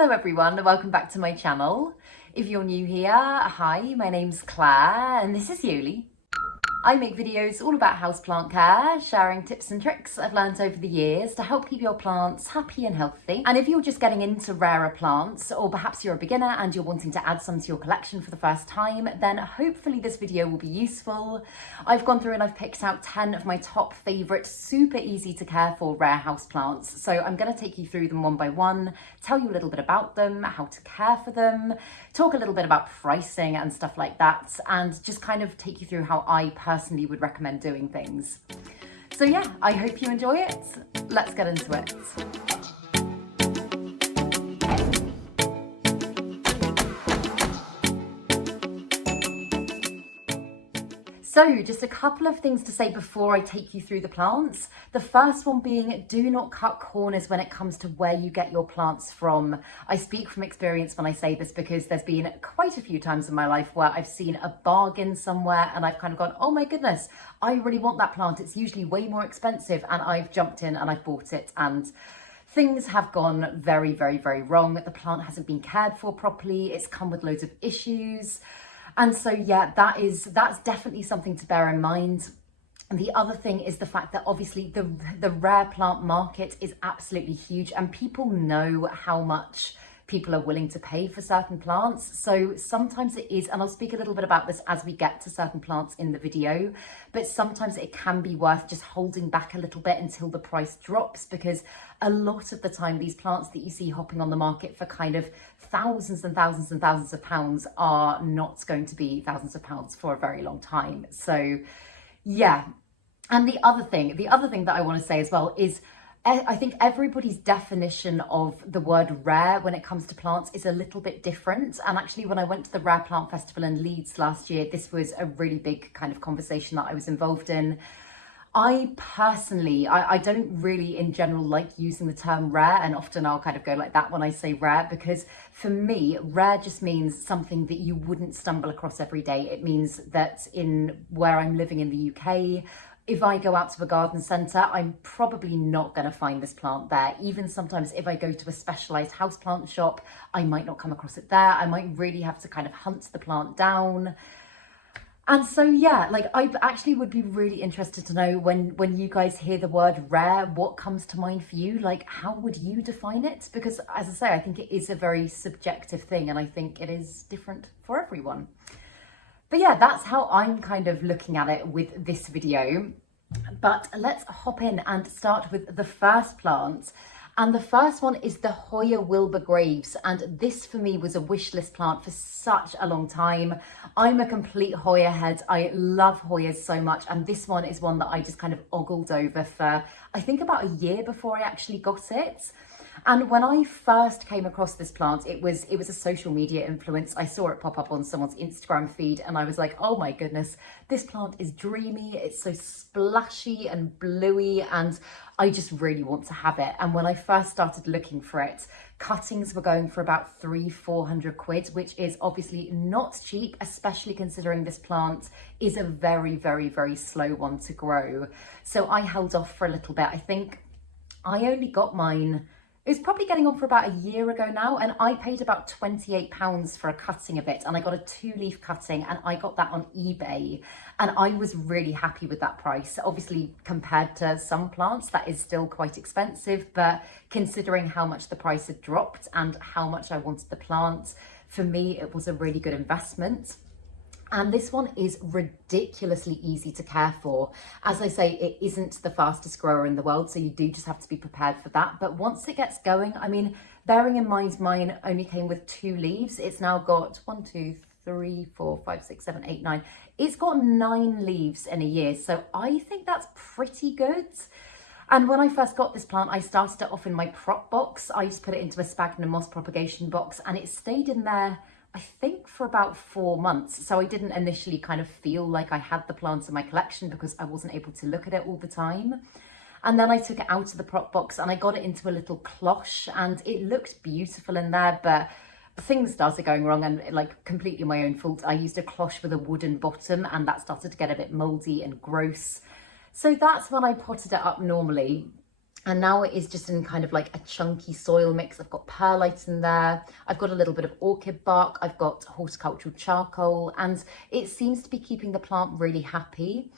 Hello everyone, and welcome back to my channel. If you're new here, hi, my name's Claire and this is Yuli. I make videos all about houseplant care, sharing tips and tricks I've learned over the years to help keep your plants happy and healthy. And if you're just getting into rarer plants, or perhaps you're a beginner and you're wanting to add some to your collection for the first time, then hopefully this video will be useful. I've gone through and I've picked out 10 of my top favourite, super easy to care for rare houseplants. So I'm going to take you through them one by one, tell you a little bit about them, how to care for them, talk a little bit about pricing and stuff like that, and just kind of take you through how I personally would recommend doing things. So yeah, I hope you enjoy it. Let's get into it. So just a couple of things to say before I take you through the plants. The first one being, do not cut corners when it comes to where you get your plants from. I speak from experience when I say this because there's been quite a few times in my life where I've seen a bargain somewhere and I've kind of gone, oh my goodness, I really want that plant. It's usually way more expensive, and I've jumped in and I've bought it, and things have gone very, very, very wrong. The plant hasn't been cared for properly. It's come with loads of issues. And so, yeah, that's definitely something to bear in mind. And the other thing is the fact that obviously the rare plant market is absolutely huge, and people know how much people are willing to pay for certain plants. So sometimes it is, and I'll speak a little bit about this as we get to certain plants in the video, but sometimes it can be worth just holding back a little bit until the price drops, because a lot of the time these plants that you see hopping on the market for kind of thousands and thousands and thousands of pounds are not going to be thousands of pounds for a very long time. So yeah. And the other thing that I want to say as well is, I think everybody's definition of the word rare when it comes to plants is a little bit different. And actually, when I went to the Rare Plant Festival in Leeds last year, this was a really big kind of conversation that I was involved in. I personally, I don't really in general like using the term rare, and often I'll kind of go like that when I say rare, because for me, rare just means something that you wouldn't stumble across every day. It means that in where I'm living in the UK, if I go out to a garden centre, I'm probably not going to find this plant there. Even sometimes if I go to a specialised houseplant shop, I might not come across it there. I might really have to kind of hunt the plant down. And so, yeah, like I actually would be really interested to know when you guys hear the word rare, what comes to mind for you? Like, how would you define it? Because as I say, I think it is a very subjective thing, and I think it is different for everyone. But yeah, that's how I'm kind of looking at it with this video. But let's hop in and start with the first plant. And the first one is the Hoya Wilbur Graves. And this for me was a wish list plant for such a long time. I'm a complete Hoya head. I love Hoyas so much. And this one is one that I just kind of ogled over for, I think, about a year before I actually got it. And when I first came across this plant, it was a social media influence. I saw it pop up on someone's Instagram feed and I was like, oh my goodness, this plant is dreamy. It's so splashy and bluey, and I just really want to have it. And when I first started looking for it, cuttings were going for about 300-400 quid, which is obviously not cheap, especially considering this plant is a very, very, very slow one to grow. So I held off for a little bit. I think I only got mine, it was probably getting on for about a year ago now, and I paid about £28 for a cutting of it, and I got a 2-leaf cutting, and I got that on eBay, and I was really happy with that price. Obviously, compared to some plants, that is still quite expensive, but considering how much the price had dropped and how much I wanted the plant, for me, it was a really good investment. And this one is ridiculously easy to care for. As I say, it isn't the fastest grower in the world, so you do just have to be prepared for that. But once it gets going, I mean, bearing in mind mine only came with 2 leaves, it's now got 1, 2, 3, 4, 5, 6, 7, 8, 9. It's got 9 leaves in a year, so I think that's pretty good. And when I first got this plant, I started it off in my prop box. I just put it into a sphagnum moss propagation box, and it stayed in there, I think, for about 4 months. So I didn't initially kind of feel like I had the plant in my collection because I wasn't able to look at it all the time. And then I took it out of the prop box and I got it into a little cloche, and it looked beautiful in there, but things started going wrong, and like completely my own fault. I used a cloche with a wooden bottom, and that started to get a bit moldy and gross. So that's when I potted it up normally. And now it is just in kind of like a chunky soil mix. I've got perlite in there. I've got a little bit of orchid bark. I've got horticultural charcoal, and it seems to be keeping the plant really happy.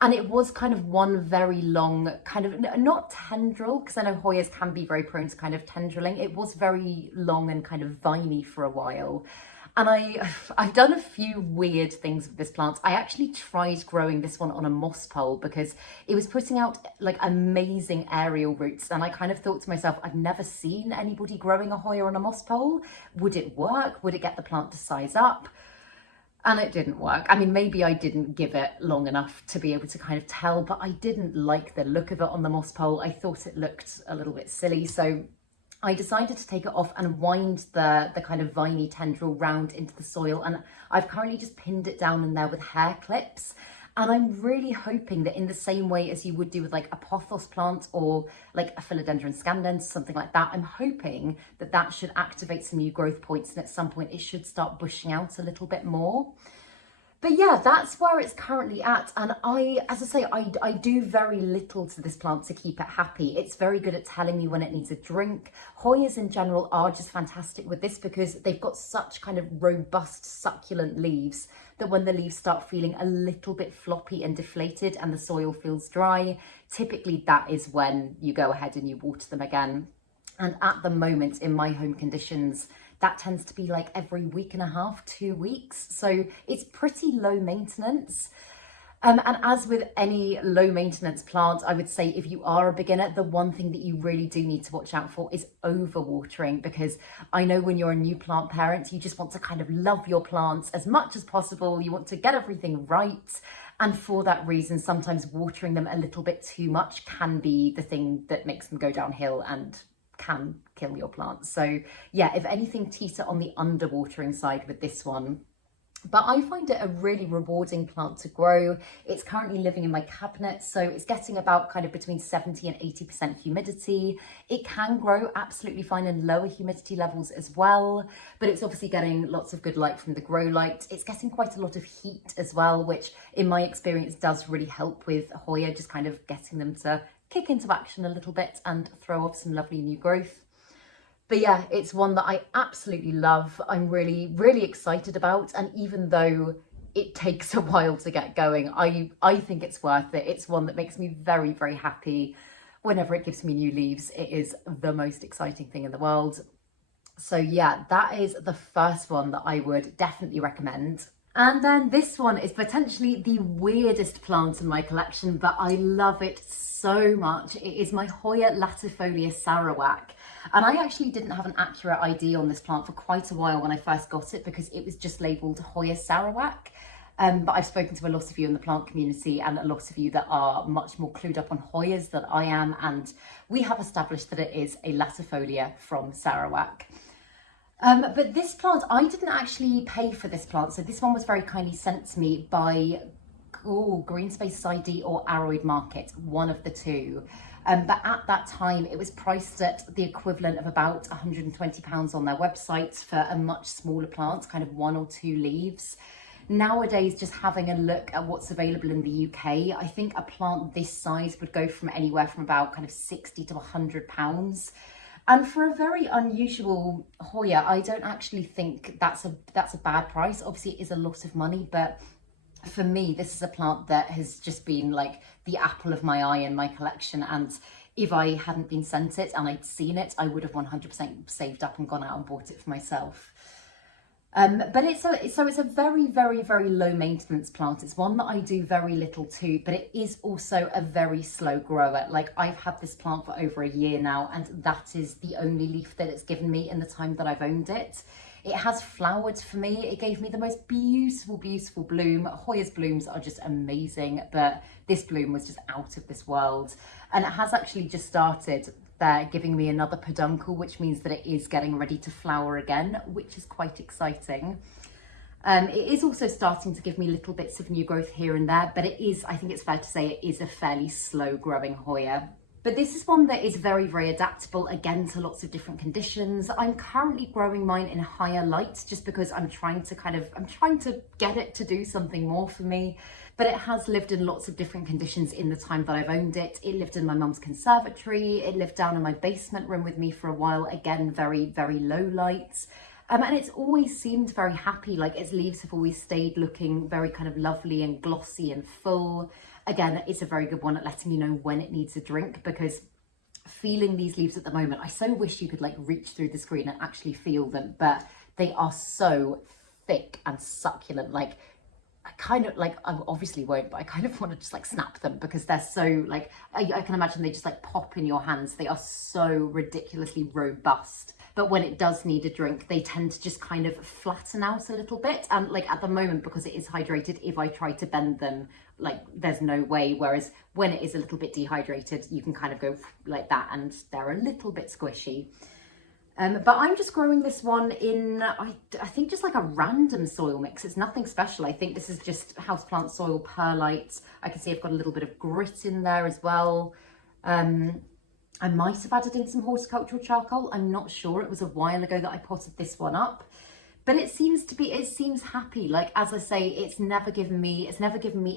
And it was kind of one very long kind of, not tendril, because I know Hoyas can be very prone to kind of tendriling. It was very long and kind of viney for a while. And I've done a few weird things with this plant. I actually tried growing this one on a moss pole because it was putting out like amazing aerial roots. And I kind of thought to myself, I've never seen anybody growing a Hoya on a moss pole. Would it work? Would it get the plant to size up? And it didn't work. I mean, maybe I didn't give it long enough to be able to kind of tell, but I didn't like the look of it on the moss pole. I thought it looked a little bit silly. So I decided to take it off and wind the kind of viney tendril round into the soil. And I've currently just pinned it down in there with hair clips. And I'm really hoping that in the same way as you would do with like a pothos plant or like a Philodendron scandens, something like that, I'm hoping that that should activate some new growth points, and at some point it should start bushing out a little bit more. But yeah, that's where it's currently at. And as I say, I do very little to this plant to keep it happy. It's very good at telling me when it needs a drink. Hoyas in general are just fantastic with this because they've got such kind of robust, succulent leaves that when the leaves start feeling a little bit floppy and deflated and the soil feels dry, typically that is when you go ahead and you water them again. And at the moment, in my home conditions, that tends to be like every week and a half, 2 weeks. So it's pretty low maintenance. And as with any low maintenance plant, I would say if you are a beginner, the one thing that you really do need to watch out for is overwatering, because I know when you're a new plant parent, you just want to kind of love your plants as much as possible. You want to get everything right. And for that reason, sometimes watering them a little bit too much can be the thing that makes them go downhill and can kill your plants. So yeah, if anything, teeter on the underwatering side with this one. But I find it a really rewarding plant to grow. It's currently living in my cabinet, so it's getting about kind of between 70 and 80% humidity. It can grow absolutely fine in lower humidity levels as well, but it's obviously getting lots of good light from the grow light. It's getting quite a lot of heat as well, which in my experience does really help with Hoya, just kind of getting them to kick into action a little bit and throw off some lovely new growth. But yeah, it's one that I absolutely love. I'm really, really excited about. And even though it takes a while to get going, I think it's worth it. It's one that makes me very, very happy. Whenever it gives me new leaves, it is the most exciting thing in the world. So yeah, that is the first one that I would definitely recommend. And then this one is potentially the weirdest plant in my collection, but I love it so much. It is my Hoya latifolia Sarawak. And I actually didn't have an accurate ID on this plant for quite a while when I first got it because it was just labelled Hoya Sarawak. But I've spoken to a lot of you in the plant community and a lot of you that are much more clued up on Hoyas than I am. And we have established that it is a latifolia from Sarawak. But this plant, I didn't actually pay for this plant. So this one was very kindly sent to me by Green Space ID or Aroid Market, one of the two. But at that time, it was priced at the equivalent of about £120 on their website for a much smaller plant, kind of 1 or 2 leaves. Nowadays, just having a look at what's available in the UK, I think a plant this size would go from anywhere from about kind of £60 to £100. And for a very unusual Hoya, I don't actually think that's a bad price. Obviously, it is a lot of money, but for me, this is a plant that has just been like the apple of my eye in my collection. And if I hadn't been sent it and I'd seen it, I would have 100% saved up and gone out and bought it for myself. But it's a very, very, very low maintenance plant. It's one that I do very little to, but it is also a very slow grower. Like, I've had this plant for over a year now, and that is the only leaf that it's given me in the time that I've owned it. It has flowered for me. It gave me the most beautiful, beautiful bloom. Hoya's blooms are just amazing, but this bloom was just out of this world. And it has actually just started there giving me another peduncle, which means that it is getting ready to flower again, which is quite exciting. It is also starting to give me little bits of new growth here and there, but it is, I think it's fair to say, it is a fairly slow growing Hoya. But this is one that is very, very adaptable, again, to lots of different conditions. I'm currently growing mine in higher light just because I'm trying to get it to do something more for me. but it has lived in lots of different conditions in the time that I've owned it. It lived in my mum's conservatory. It lived down in my basement room with me for a while. Again, very, very low lights. And it's always seemed very happy. Like its leaves have always stayed looking very kind of lovely and glossy and full. Again, it's a very good one at letting you know when it needs a drink, because feeling these leaves at the moment, I so wish you could like reach through the screen and actually feel them, but they are so thick and succulent. Like I kind of like, I obviously won't, but I kind of want to just like snap them because they're so like, I can imagine they just like pop in your hands. They are so ridiculously robust. But when it does need a drink, they tend to just kind of flatten out a little bit. And like at the moment, because it is hydrated, if I try to bend them, like there's no way. Whereas when it is a little bit dehydrated, you can kind of go like that and they're a little bit squishy. But I'm just growing this one in, I think just like a random soil mix. It's nothing special. I think this is just houseplant soil, perlite. I can see I've got a little bit of grit in there as well. I might have added in some horticultural charcoal. I'm not sure. It was a while ago that I potted this one up. But it seems happy. Like, as I say, it's never given me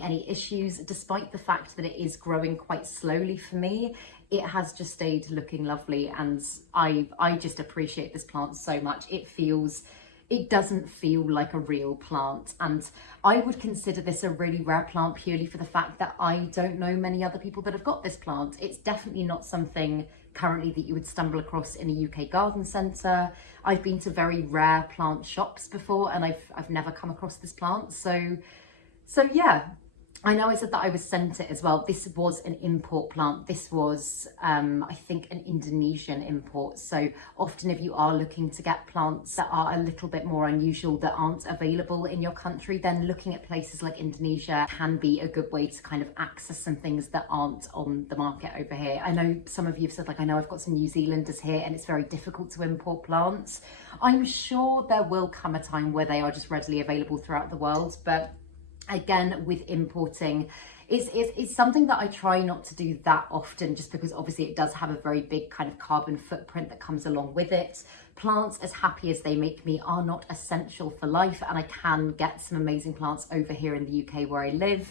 any issues, despite the fact that it is growing quite slowly for me. It has just stayed looking lovely, and I just appreciate this plant so much. It doesn't feel like a real plant, and I would consider this a really rare plant purely for the fact that I don't know many other people that have got this plant. It's definitely not something currently that you would stumble across in a UK garden centre. I've been to very rare plant shops before, and I've never come across this plant. So yeah. I know I said that I was sent it as well. This was an import plant. This was, I think, an Indonesian import. So often if you are looking to get plants that are a little bit more unusual, that aren't available in your country, then looking at places like Indonesia can be a good way to kind of access some things that aren't on the market over here. I know some of you have said, like, I know I've got some New Zealanders here and it's very difficult to import plants. I'm sure there will come a time where they are just readily available throughout the world, but again, with importing, it's something that I try not to do that often, just because obviously it does have a very big kind of carbon footprint that comes along with it. Plants, as happy as they make me, are not essential for life, and I can get some amazing plants over here in the UK where I live.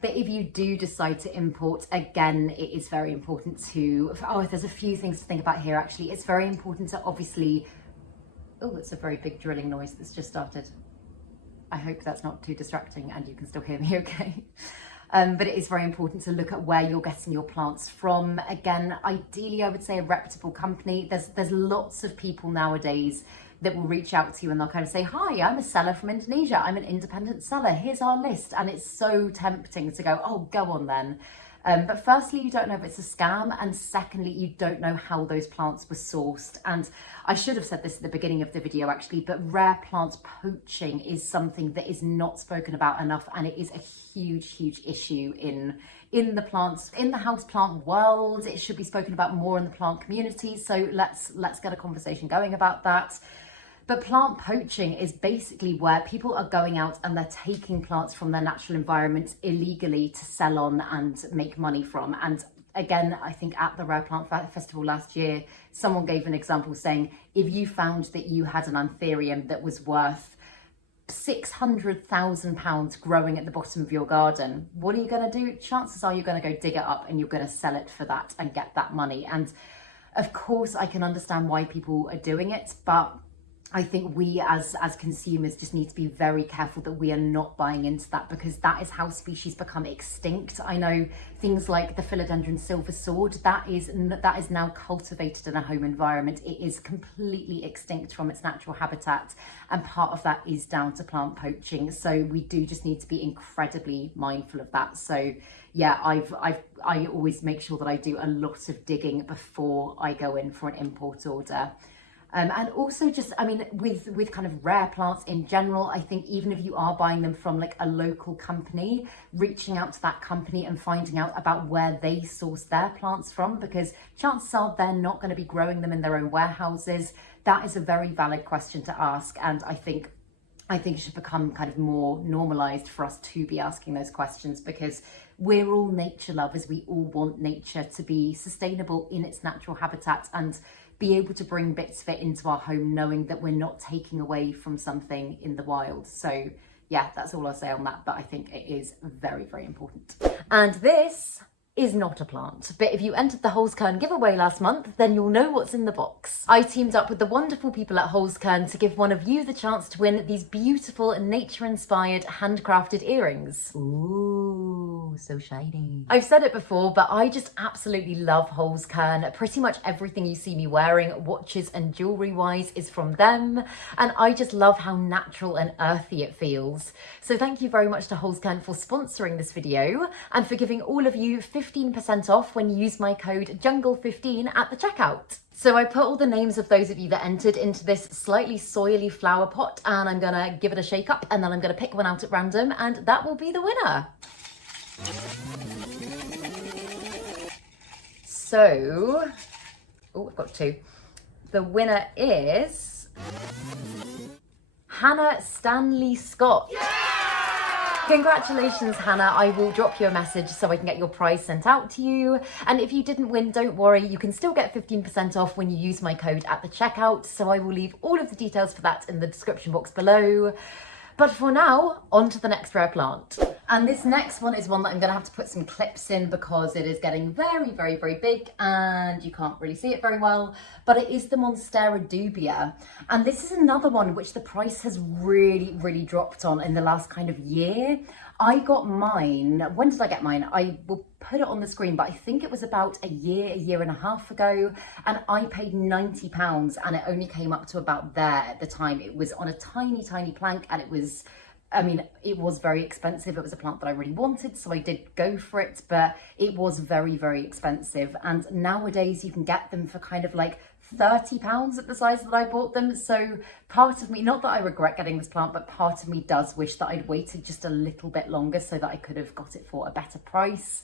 But if you do decide to import, again, it is very important to, there's a few things to think about here actually. It's very important to obviously, it's a very big drilling noise that's just started. I hope that's not too distracting and you can still hear me okay. But it is very important to look at where you're getting your plants from. Again, ideally, I would say a reputable company. There's lots of people nowadays that will reach out to you and they'll kind of say, hi, I'm a seller from Indonesia. I'm an independent seller. Here's our list. And it's so tempting to go, oh, go on then. But firstly, you don't know if it's a scam, and secondly, you don't know how those plants were sourced. And I should have said this at the beginning of the video actually, but rare plants poaching is something that is not spoken about enough, and it is a huge issue in the houseplant world. It should be spoken about more in the plant community, so let's get a conversation going about that. But plant poaching is basically where people are going out and they're taking plants from their natural environment illegally to sell on and make money from. And again, I think at the Rare Plant Festival last year, someone gave an example saying, if you found that you had an Anthurium that was worth £600,000 growing at the bottom of your garden, what are you going to do? Chances are you're going to go dig it up and you're going to sell it for that and get that money. And of course, I can understand why people are doing it, but I think we as consumers just need to be very careful that we are not buying into that, because that is how species become extinct. I know things like the Philodendron silver sword, that is now cultivated in a home environment. It is completely extinct from its natural habitat, and part of that is down to plant poaching. So we do just need to be incredibly mindful of that. So yeah, I always make sure that I do a lot of digging before I go in for an import order. And also just, I mean, with kind of rare plants in general, I think even if you are buying them from like a local company, reaching out to that company and finding out about where they source their plants from, because chances are they're not going to be growing them in their own warehouses. That is a very valid question to ask. And I think it should become kind of more normalized for us to be asking those questions, because we're all nature lovers. We all want nature to be sustainable in its natural habitat and be able to bring bits of it into our home, knowing that we're not taking away from something in the wild. So yeah, that's all I'll say on that, but I think it is very, very important. And this is not a plant, but if you entered the Houseplants giveaway last month, then you'll know what's in the box. I teamed up with the wonderful people at Houseplants to give one of you the chance to win these beautiful nature-inspired handcrafted earrings. Ooh, so shiny. I've said it before, but I just absolutely love Houseplants. Pretty much everything you see me wearing, watches and jewellery wise, is from them, and I just love how natural and earthy it feels. So thank you very much to Houseplants for sponsoring this video and for giving all of you 15% off when you use my code JUNGLE15 at the checkout. So I put all the names of those of you that entered into this slightly soily flower pot, and I'm gonna give it a shake up, and then I'm gonna pick one out at random, and that will be the winner. So, oh, I've got two. The winner is Hannah Stanley Scott. Yeah! Congratulations, Hannah. I will drop you a message so I can get your prize sent out to you. And if you didn't win, don't worry, you can still get 15% off when you use my code at the checkout. So I will leave all of the details for that in the description box below. But for now, on to the next rare plant. And this next one is one that I'm gonna have to put some clips in because it is getting very, very, very big and you can't really see it very well, but it is the Monstera Dubia. And this is another one which the price has really, really dropped on in the last kind of year. I got mine, when did I get mine? I will put it on the screen, but I think it was about a year and a half ago, and I paid £90 and it only came up to about there at the time. It was on a tiny, tiny plank, and it was, I mean, it was very expensive. It was a plant that I really wanted, so I did go for it, but it was very, very expensive. And nowadays you can get them for kind of like £30 at the size that I bought them. So part of me, not that I regret getting this plant, but part of me does wish that I'd waited just a little bit longer so that I could have got it for a better price.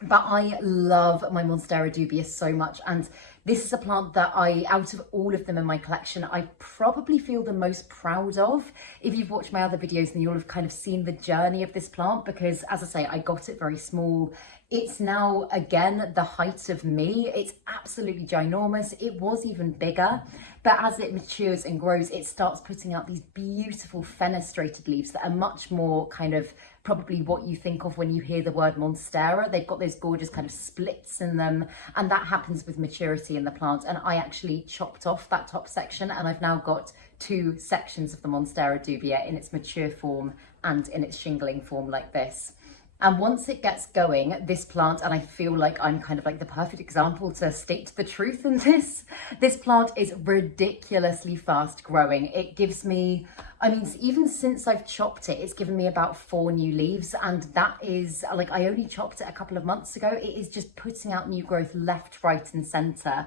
But I love my Monstera Dubia so much, and this is a plant that out of all of them in my collection, I probably feel the most proud of. If you've watched my other videos, then you'll have kind of seen the journey of this plant, because as I say, I got it very small. It's now, again, the height of me. It's absolutely ginormous. It was even bigger, but as it matures and grows, it starts putting out these beautiful fenestrated leaves that are much more kind of probably what you think of when you hear the word Monstera. They've got those gorgeous kind of splits in them, and that happens with maturity in the plant. And I actually chopped off that top section, and I've now got two sections of the Monstera Dubia in its mature form and in its shingling form like this. And once it gets going, this plant, and I feel like I'm kind of like the perfect example to state the truth in this plant is ridiculously fast growing. It gives me, I mean, even since I've chopped it, it's given me about 4 new leaves, and that is, like, I only chopped it a couple of months ago. It is just putting out new growth left, right and centre.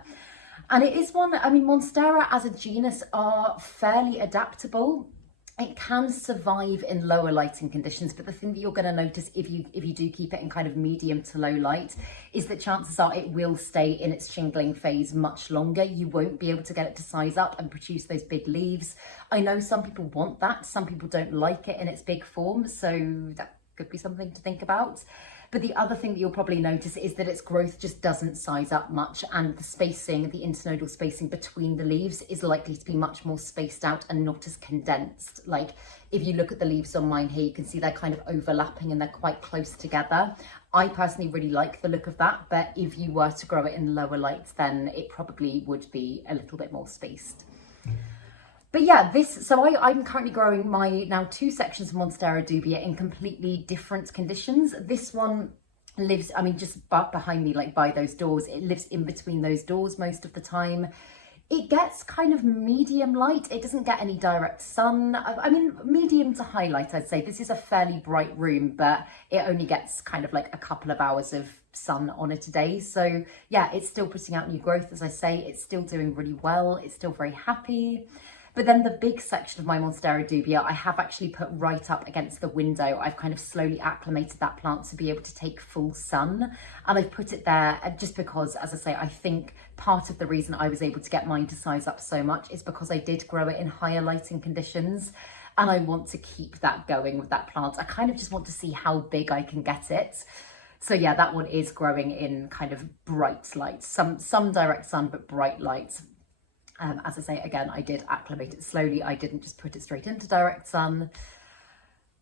And it is one, I mean, Monstera as a genus are fairly adaptable. It can survive in lower lighting conditions, but the thing that you're going to notice if you do keep it in kind of medium to low light is that chances are it will stay in its shingling phase much longer. You won't be able to get it to size up and produce those big leaves. I know some people want that, some people don't like it in its big form, so that could be something to think about. But the other thing that you'll probably notice is that its growth just doesn't size up much, and the spacing, the internodal spacing between the leaves is likely to be much more spaced out and not as condensed. Like if you look at the leaves on mine here, you can see they're kind of overlapping and they're quite close together. I personally really like the look of that, but if you were to grow it in lower lights, then it probably would be a little bit more spaced. But yeah, I'm currently growing my now 2 sections of Monstera Dubia in completely different conditions. This one lives, I mean, just behind me, like by those doors, it lives in between those doors most of the time. It gets kind of medium light. It doesn't get any direct sun. I mean, medium to high light, I'd say. This is a fairly bright room, but it only gets kind of like a couple of hours of sun on it a day. So yeah, it's still putting out new growth. As I say, it's still doing really well. It's still very happy. But then the big section of my Monstera Dubia, I have actually put right up against the window. I've kind of slowly acclimated that plant to be able to take full sun. And I've put it there just because, as I say, I think part of the reason I was able to get mine to size up so much is because I did grow it in higher lighting conditions. And I want to keep that going with that plant. I kind of just want to see how big I can get it. So yeah, that one is growing in kind of bright light, some direct sun, but bright lights. As I say, again, I did acclimate it slowly. I didn't just put it straight into direct sun.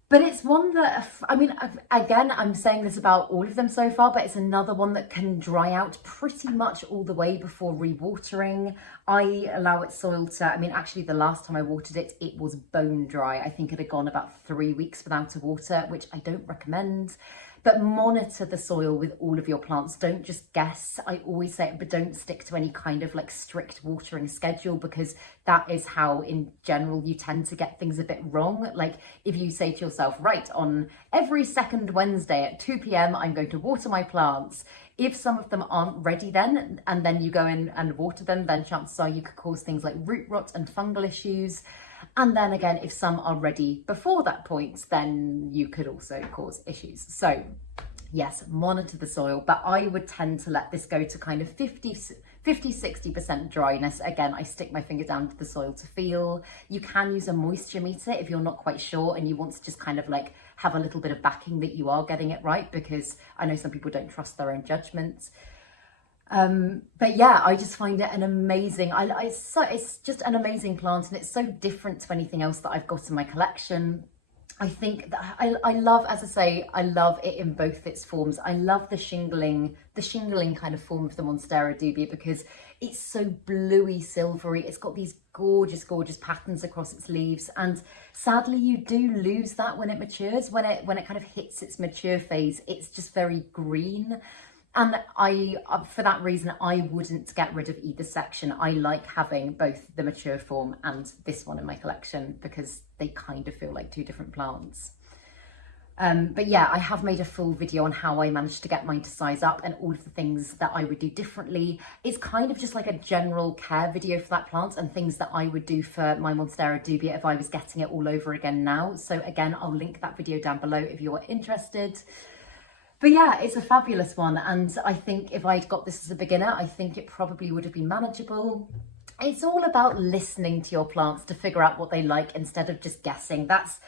But it's one that, I mean, again, I'm saying this about all of them so far, but it's another one that can dry out pretty much all the way before rewatering. I allow its soil to, I mean, actually the last time I watered it, it was bone dry. I think it had gone about 3 weeks without a water, which I don't recommend. But monitor the soil with all of your plants. Don't just guess. I always say it, but don't stick to any kind of like strict watering schedule, because that is how in general you tend to get things a bit wrong. Like if you say to yourself, right, on every second Wednesday at 2 p.m, I'm going to water my plants. If some of them aren't ready then, and then you go in and water them, then chances are you could cause things like root rot and fungal issues. And then again, if some are ready before that point, then you could also cause issues. So yes, monitor the soil, but I would tend to let this go to kind of 50-60% dryness. Again, I stick my finger down to the soil to feel. You can use a moisture meter if you're not quite sure and you want to just kind of like have a little bit of backing that you are getting it right, because I know some people don't trust their own judgment. But yeah, I just find it an amazing, it's just an amazing plant, and it's so different to anything else that I've got in my collection. I think that I love, as I say, I love it in both its forms. I love the shingling kind of form of the Monstera Dubia, because it's so bluey silvery. It's got these gorgeous, gorgeous patterns across its leaves. And sadly, you do lose that when it matures. When it kind of hits its mature phase, it's just very green. And for that reason, I wouldn't get rid of either section. I like having both the mature form and this one in my collection, because they kind of feel like two different plants. But yeah, I have made a full video on how I managed to get mine to size up and all of the things that I would do differently. It's kind of just like a general care video for that plant and things that I would do for my Monstera Dubia if I was getting it all over again now. So again, I'll link that video down below if you're interested. But yeah, it's a fabulous one, and I think if I'd got this as a beginner, I think it probably would have been manageable. It's all about listening to your plants to figure out what they like instead of just guessing. That's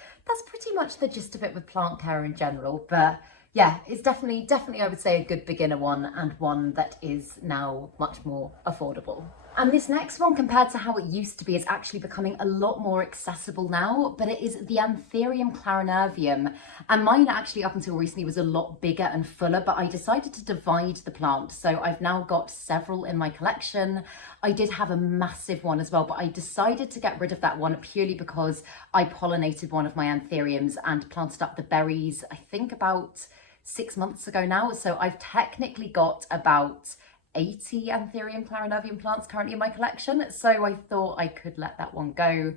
pretty much the gist of it with plant care in general. But yeah, it's definitely I would say a good beginner one, and one that is now much more affordable. And this next one, compared to how it used to be, is actually becoming a lot more accessible now, but it is the Anthurium clarinervium. And mine actually up until recently was a lot bigger and fuller, but I decided to divide the plant. So I've now got several in my collection. I did have a massive one as well, but I decided to get rid of that one purely because I pollinated one of my Anthuriums and planted up the berries, I think about 6 months ago now. So I've technically got about 80 Anthurium clarinervium plants currently in my collection, so I thought I could let that one go.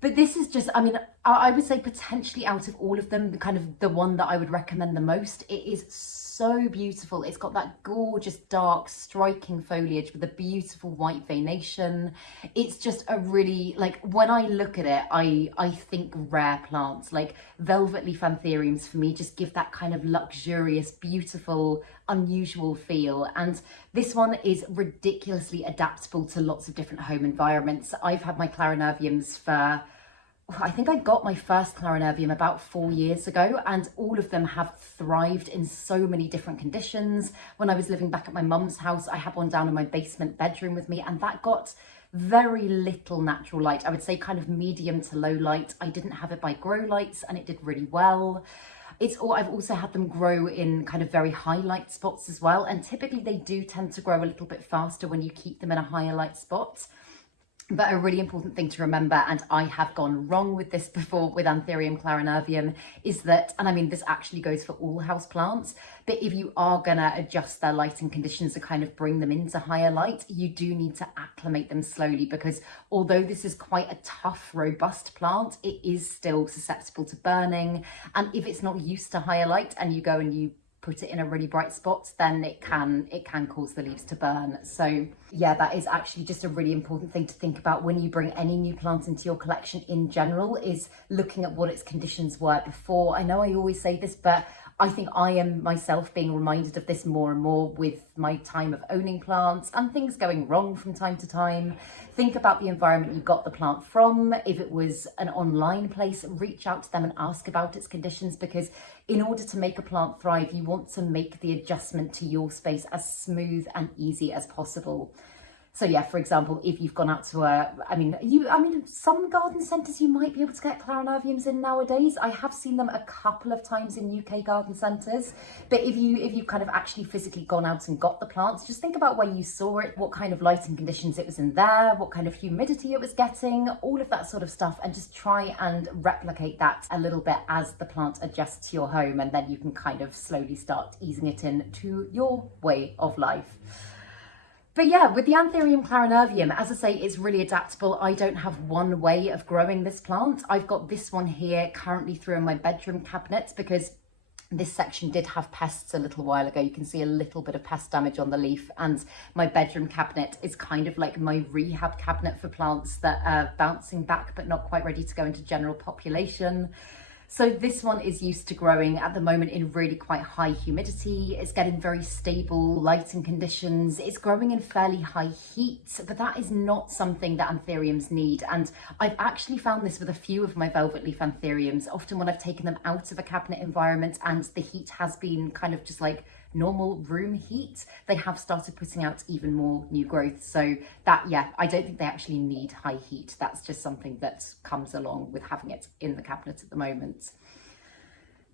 But this is just, I mean, I would say potentially out of all of them, kind of the one that I would recommend the most. It is so beautiful. It's got that gorgeous, dark, striking foliage with a beautiful white veination. It's just a really, like, when I look at it, I think rare plants. Like velvet leaf Anthuriums for me just give that kind of luxurious, beautiful, unusual feel. And this one is ridiculously adaptable to lots of different home environments. I've had my clarinerviums for, I think I got my first clarinervium about 4 years ago, and all of them have thrived in so many different conditions. When I was living back at my mum's house, I had one down in my basement bedroom with me, and that got very little natural light. I would say kind of medium to low light. I didn't have it by grow lights, and it did really well. I've also had them grow in kind of very high light spots as well, and typically they do tend to grow a little bit faster when you keep them in a higher light spot. But a really important thing to remember, and I have gone wrong with this before with Anthurium clarinervium, is that, and I mean this actually goes for all houseplants, but if you are gonna adjust their lighting conditions to kind of bring them into higher light, you do need to acclimate them slowly, because although this is quite a tough, robust plant, it is still susceptible to burning. And if it's not used to higher light and you go and you put it in a really bright spot, then it can cause the leaves to burn. So yeah, that is actually just a really important thing to think about when you bring any new plant into your collection in general, is looking at what its conditions were before. I know I always say this, but I think I am myself being reminded of this more and more with my time of owning plants and things going wrong from time to time. Think about the environment you got the plant from. If it was an online place, reach out to them and ask about its conditions, because in order to make a plant thrive, you want to make the adjustment to your space as smooth and easy as possible. So yeah, for example, if you've gone out to some garden centres you might be able to get clarinerviums in nowadays. I have seen them a couple of times in UK garden centres, but if you've kind of actually physically gone out and got the plants, just think about where you saw it, what kind of lighting conditions it was in there, what kind of humidity it was getting, all of that sort of stuff, and just try and replicate that a little bit as the plant adjusts to your home, and then you can kind of slowly start easing it in to your way of life. But yeah, with the Anthurium clarinervium, as I say, it's really adaptable. I don't have one way of growing this plant. I've got this one here currently through in my bedroom cabinet because this section did have pests a little while ago. You can see a little bit of pest damage on the leaf, and my bedroom cabinet is kind of like my rehab cabinet for plants that are bouncing back but not quite ready to go into general population. So this one is used to growing at the moment in really quite high humidity. It's getting very stable lighting conditions. It's growing in fairly high heat, but that is not something that anthuriums need. And I've actually found this with a few of my velvet leaf anthuriums. Often when I've taken them out of a cabinet environment and the heat has been kind of just like normal room heat, they have started putting out even more new growth. So that, yeah, I don't think they actually need high heat. That's just something that comes along with having it in the cabinet at the moment.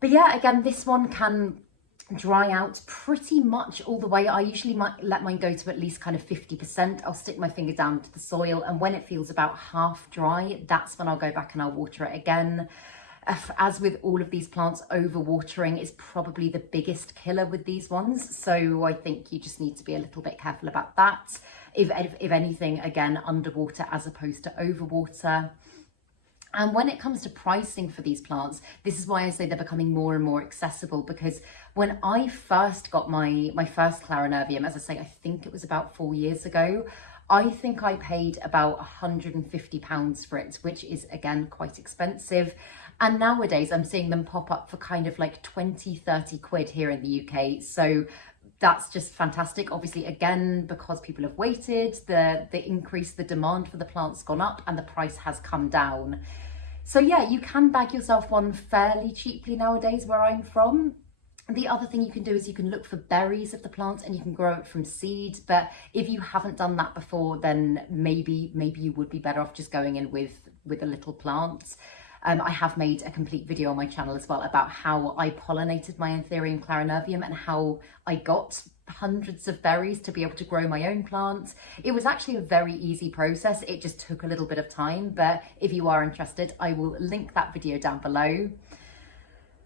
But yeah, again, this one can dry out pretty much all the way. I usually might let mine go to at least kind of 50%. I'll stick my finger down to the soil, and when it feels about half dry, that's when I'll go back and I'll water it again. As with all of these plants, overwatering is probably the biggest killer with these ones. So I think you just need to be a little bit careful about that. If anything, again, underwater as opposed to overwater. And when it comes to pricing for these plants, this is why I say they're becoming more and more accessible, because when I first got my first clarinervium, as I say, I think it was about 4 years ago, I think I paid about £150 for it, which is, again, quite expensive. And nowadays I'm seeing them pop up for kind of like 20, 30 quid here in the UK. So that's just fantastic. Obviously, again, because people have waited, the demand for the plant's gone up and the price has come down. So yeah, you can bag yourself one fairly cheaply nowadays where I'm from. The other thing you can do is you can look for berries of the plant and you can grow it from seed. But if you haven't done that before, then maybe you would be better off just going in with a little plant. I have made a complete video on my channel as well about how I pollinated my Anthurium clarinervium and how I got hundreds of berries to be able to grow my own plant. It was actually a very easy process. It just took a little bit of time, but if you are interested, I will link that video down below.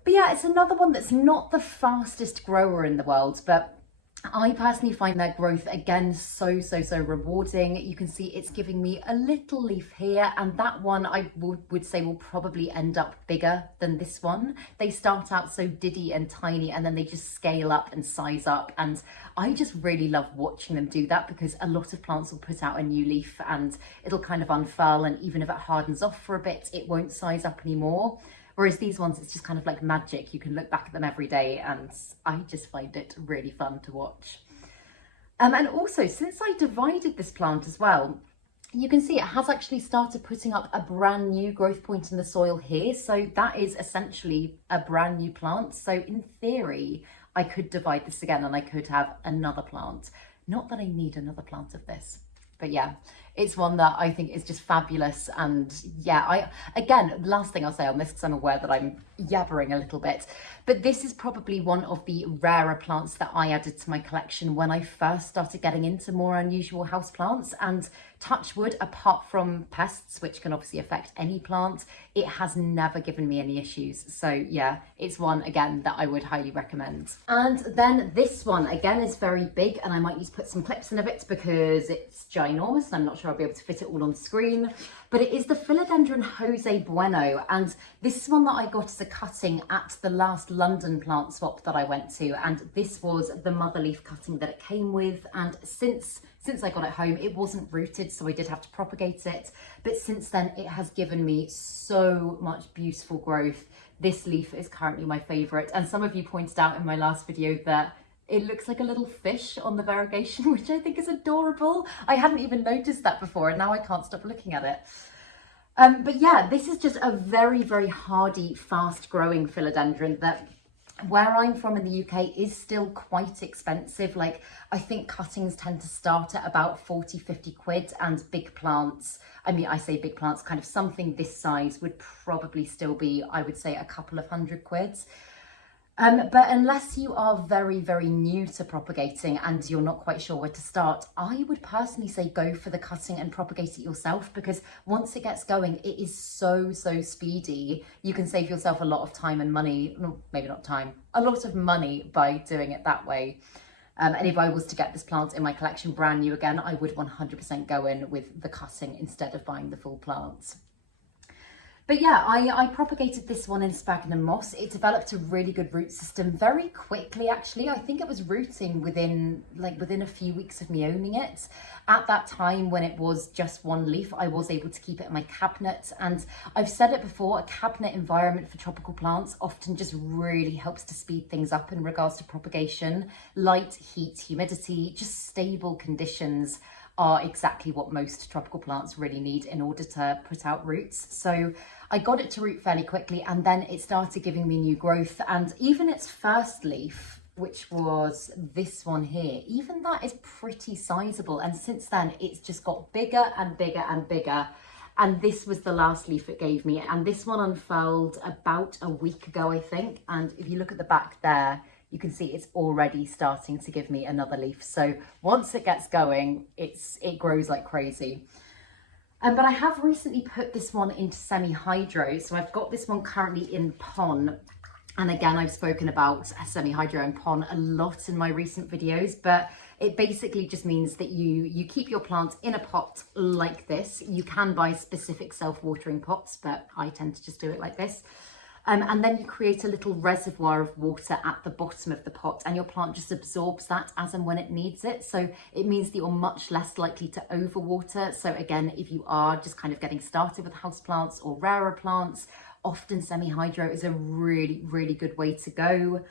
But yeah, it's another one that's not the fastest grower in the world, but I personally find their growth, again, so rewarding. You can see it's giving me a little leaf here, and that one I would say will probably end up bigger than this one. They start out so diddy and tiny, and then they just scale up and size up, and I just really love watching them do that, because a lot of plants will put out a new leaf and it'll kind of unfurl, and even if it hardens off for a bit, it won't size up anymore. Whereas these ones, it's just kind of like magic. You can look back at them every day, and I just find it really fun to watch. And also, since I divided this plant as well, you can see it has actually started putting up a brand new growth point in the soil here. So that is essentially a brand new plant. So in theory, I could divide this again and I could have another plant. Not that I need another plant of this. But yeah, it's one that I think is just fabulous. And yeah, again, the last thing I'll say on this, because I'm aware that I'm yabbering a little bit, but this is probably one of the rarer plants that I added to my collection when I first started getting into more unusual house plants. And touch wood, apart from pests, which can obviously affect any plant, it has never given me any issues. So yeah, it's one, again, that I would highly recommend. And then this one, again, is very big, and I might need to put some clips in of it because it's ginormous and I'm not sure I'll be able to fit it all on screen. But it is the Philodendron Jose Bueno, and this is one that I got as a cutting at the last London plant swap that I went to, and this was the mother leaf cutting that it came with. And since I got it home, it wasn't rooted, so I did have to propagate it, but since then it has given me so much beautiful growth. This leaf is currently my favourite, and some of you pointed out in my last video that it looks like a little fish on the variegation, which I think is adorable. I hadn't even noticed that before, and now I can't stop looking at it. But yeah, this is just a very hardy, fast growing philodendron that Where I'm from in the UK is still quite expensive. Like, I think cuttings tend to start at about 40, 50 quid, and big plants, I mean, I say big plants, kind of something this size would probably still be, I would say, a couple of £100. But unless you are very, very new to propagating and you're not quite sure where to start, I would personally say go for the cutting and propagate it yourself, because once it gets going, it is so, so speedy. You can save yourself a lot of time and money, no, maybe not time, a lot of money by doing it that way. And if I was to get this plant in my collection brand new again, I would 100% go in with the cutting instead of buying the full plants. But yeah, I propagated this one in sphagnum moss. It developed a really good root system very quickly, actually. I think it was rooting within a few weeks of me owning it. At that time, when it was just one leaf, I was able to keep it in my cabinet. And I've said it before, a cabinet environment for tropical plants often just really helps to speed things up in regards to propagation. Light, heat, humidity, just stable conditions are exactly what most tropical plants really need in order to put out roots. So I got it to root fairly quickly, and then it started giving me new growth. And even its first leaf, which was this one here, even that is pretty sizable. And since then, it's just got bigger and bigger and bigger. And this was the last leaf it gave me. And this one unfurled about a week ago, I think. And if you look at the back there, you can see it's already starting to give me another leaf. So once it gets going, it grows like crazy. But I have recently put this one into semi-hydro. So I've got this one currently in pon. And again, I've spoken about semi-hydro and pon a lot in my recent videos, but it basically just means that you keep your plant in a pot like this. You can buy specific self-watering pots, but I tend to just do it like this. And then you create a little reservoir of water at the bottom of the pot, and your plant just absorbs that as and when it needs it. So it means that you're much less likely to overwater. So again, if you are just kind of getting started with houseplants or rarer plants, often semi-hydro is a really, really good way to go.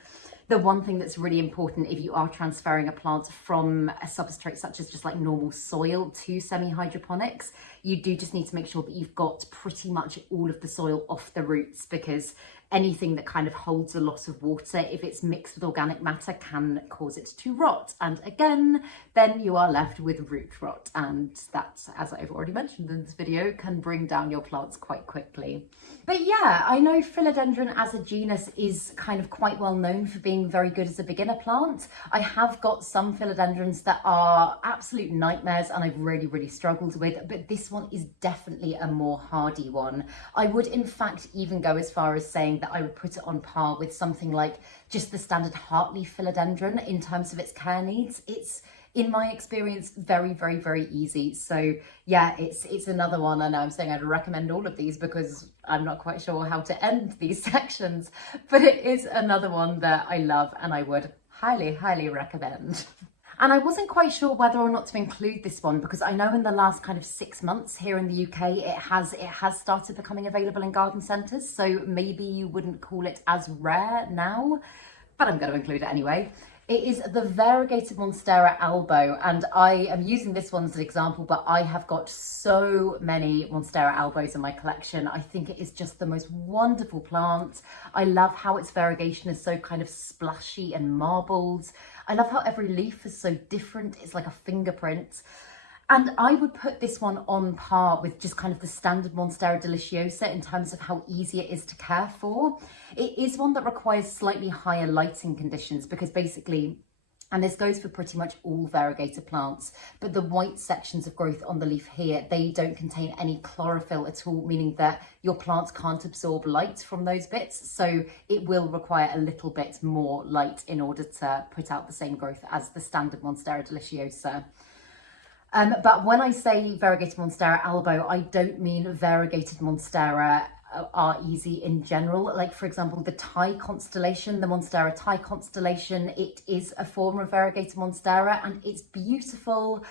The one thing that's really important if you are transferring a plant from a substrate such as just like normal soil to semi-hydroponics, you do just need to make sure that you've got pretty much all of the soil off the roots, because anything that kind of holds a lot of water, if it's mixed with organic matter, can cause it to rot. And again, then you are left with root rot. And that, as I've already mentioned in this video, can bring down your plants quite quickly. But yeah, I know Philodendron as a genus is kind of quite well known for being very good as a beginner plant. I have got some philodendrons that are absolute nightmares and I've really, really struggled with, but this one is definitely a more hardy one. I would in fact even go as far as saying that I would put it on par with something like just the standard heartleaf philodendron in terms of its care needs. It's, in my experience, very, very, very easy. So yeah, it's another one. I know I'm saying I'd recommend all of these because I'm not quite sure how to end these sections, but it is another one that I love and I would highly, highly recommend. And I wasn't quite sure whether or not to include this one because I know in the last kind of 6 months here in the UK, it has started becoming available in garden centres. So maybe you wouldn't call it as rare now, but I'm going to include it anyway. It is the variegated Monstera albo, and I am using this one as an example, but I have got so many Monstera albos in my collection. I think it is just the most wonderful plant. I love how its variegation is so kind of splashy and marbled. I love how every leaf is so different. It's like a fingerprint. And I would put this one on par with just kind of the standard Monstera deliciosa in terms of how easy it is to care for. It is one that requires slightly higher lighting conditions because basically, and this goes for pretty much all variegated plants, but the white sections of growth on the leaf here, they don't contain any chlorophyll at all, meaning that your plants can't absorb light from those bits. So it will require a little bit more light in order to put out the same growth as the standard Monstera deliciosa. But when I say variegated Monstera albo, I don't mean variegated Monstera are easy in general. Like, for example, the Thai constellation, the Monstera Thai constellation, it is a form of variegated Monstera and it's beautiful.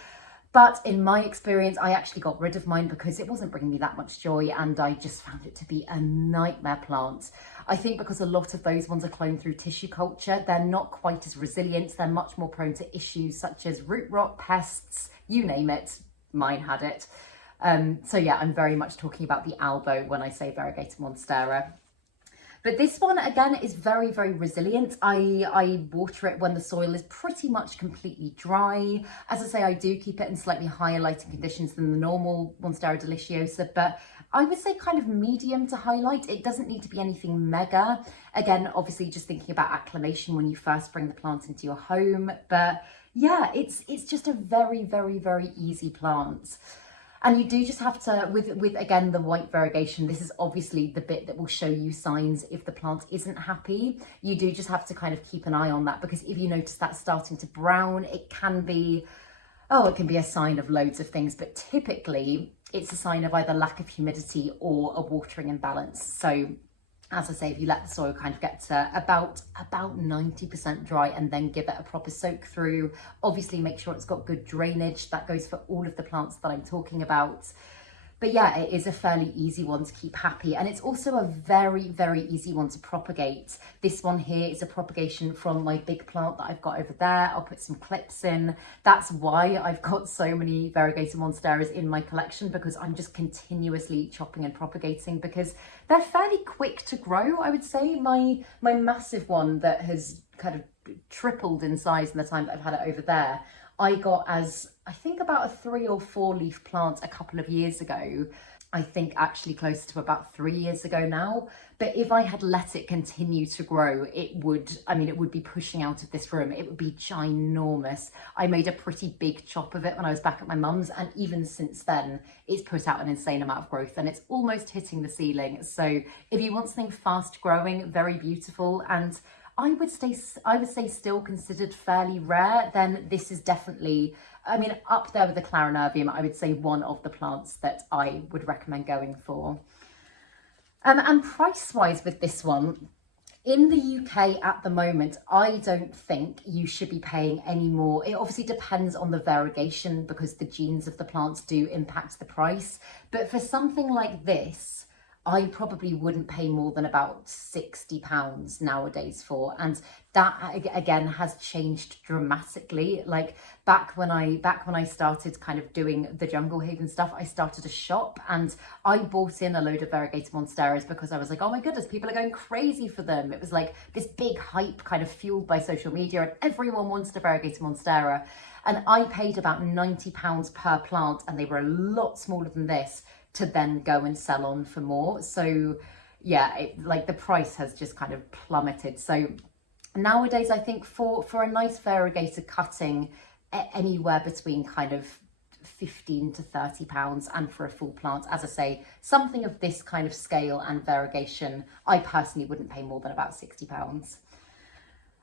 But in my experience, I actually got rid of mine because it wasn't bringing me that much joy and I just found it to be a nightmare plant. I think because a lot of those ones are cloned through tissue culture, they're not quite as resilient. They're much more prone to issues such as root rot, pests, you name it. Mine had it. So yeah, I'm very much talking about the albo when I say variegated Monstera. But this one, again, is very, very resilient. I water it when the soil is pretty much completely dry. As I say, I do keep it in slightly higher lighting conditions than the normal Monstera deliciosa, but I would say kind of medium to highlight. It doesn't need to be anything mega. Again, obviously just thinking about acclimation when you first bring the plant into your home. But yeah, it's just a very, very, very easy plant. And you do just have to, with again, the white variegation, this is obviously the bit that will show you signs if the plant isn't happy. You do just have to kind of keep an eye on that, because if you notice that starting to brown, it can be a sign of loads of things, but typically it's a sign of either lack of humidity or a watering imbalance. So as I say, if you let the soil kind of get to about 90% dry and then give it a proper soak through, obviously make sure it's got good drainage. That goes for all of the plants that I'm talking about. But yeah, it is a fairly easy one to keep happy. And it's also a very, very easy one to propagate. This one here is a propagation from my big plant that I've got over there. I'll put some clips in. That's why I've got so many variegated Monsteras in my collection, because I'm just continuously chopping and propagating, because they're fairly quick to grow, I would say. My massive one that has kind of tripled in size in the time that I've had it over there, I got as, I think, about a 3 or 4 leaf plant a couple of years ago. I think actually close to about 3 years ago now. But if I had let it continue to grow, it would be pushing out of this room. It would be ginormous. I made a pretty big chop of it when I was back at my mum's, and even since then, it's put out an insane amount of growth and it's almost hitting the ceiling. So if you want something fast growing, very beautiful, and I would say still considered fairly rare, then this is definitely, I mean, up there with the Clarinervium, I would say one of the plants that I would recommend going for. And price-wise with this one, in the UK at the moment, I don't think you should be paying any more. It obviously depends on the variegation, because the genes of the plants do impact the price. But for something like this, I probably wouldn't pay more than about £60 nowadays for, and that again has changed dramatically. Like back when I started kind of doing the TheJungleHaven stuff, I started a shop and I bought in a load of variegated Monsteras because I was like, oh my goodness, people are going crazy for them. It was like this big hype kind of fueled by social media, and everyone wanted a variegated Monstera. And I paid about £90 per plant, and they were a lot smaller than this, to then go and sell on for more. So yeah, like the price has just kind of plummeted. So nowadays, I think for a nice variegated cutting, anywhere between kind of £15 to £30, and for a full plant, as I say, something of this kind of scale and variegation, I personally wouldn't pay more than about £60.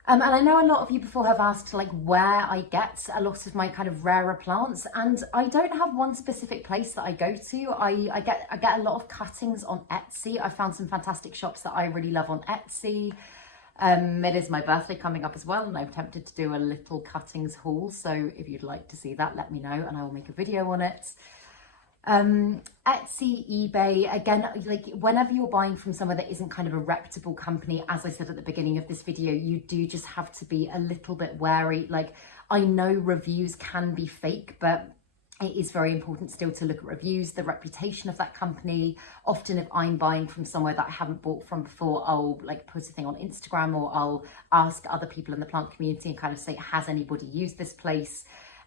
And I know a lot of you before have asked like where I get a lot of my kind of rarer plants, and I don't have one specific place that I go to. I get a lot of cuttings on Etsy. I found some fantastic shops that I really love on Etsy. It is my birthday coming up as well, and I'm tempted to do a little cuttings haul. So if you'd like to see that, let me know and I will make a video on it. Etsy, eBay, again, like whenever you're buying from somewhere that isn't kind of a reputable company, as I said at the beginning of this video, you do just have to be a little bit wary. Like, I know reviews can be fake, but it is very important still to look at reviews, the reputation of that company. Often if I'm buying from somewhere that I haven't bought from before, I'll like put a thing on Instagram, or I'll ask other people in the plant community and kind of say, has anybody used this place?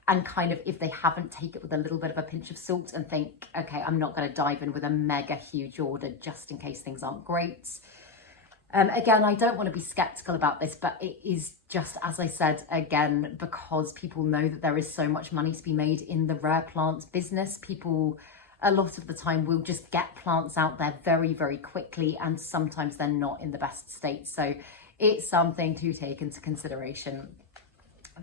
And kind of, if they haven't, take it with a little bit of a pinch of salt and think, okay, I'm not going to dive in with a mega huge order just in case things aren't great. Again, I don't want to be skeptical about this, but it is just, as I said, again, because people know that there is so much money to be made in the rare plants business. People, a lot of the time, will just get plants out there very, very quickly, and sometimes they're not in the best state. So it's something to take into consideration.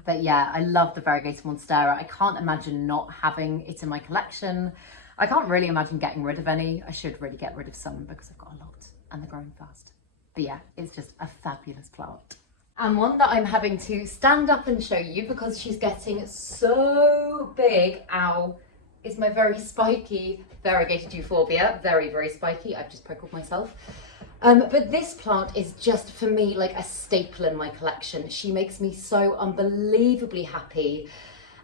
But yeah, I love the variegated Monstera. I can't imagine not having it in my collection. I can't really imagine getting rid of any. I should really get rid of some because I've got a lot and they're growing fast. But yeah, it's just a fabulous plant. And one that I'm having to stand up and show you because she's getting so big, ow, is my very spiky variegated Euphorbia. Very, very spiky. I've just prickled myself. But this plant is just, for me, like a staple in my collection. She makes me so unbelievably happy.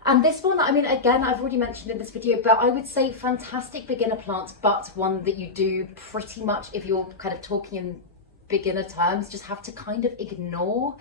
And this one, I mean, again, I've already mentioned in this video, but I would say fantastic beginner plant, but one that you do pretty much, if you're kind of talking in beginner terms just have to kind of ignore,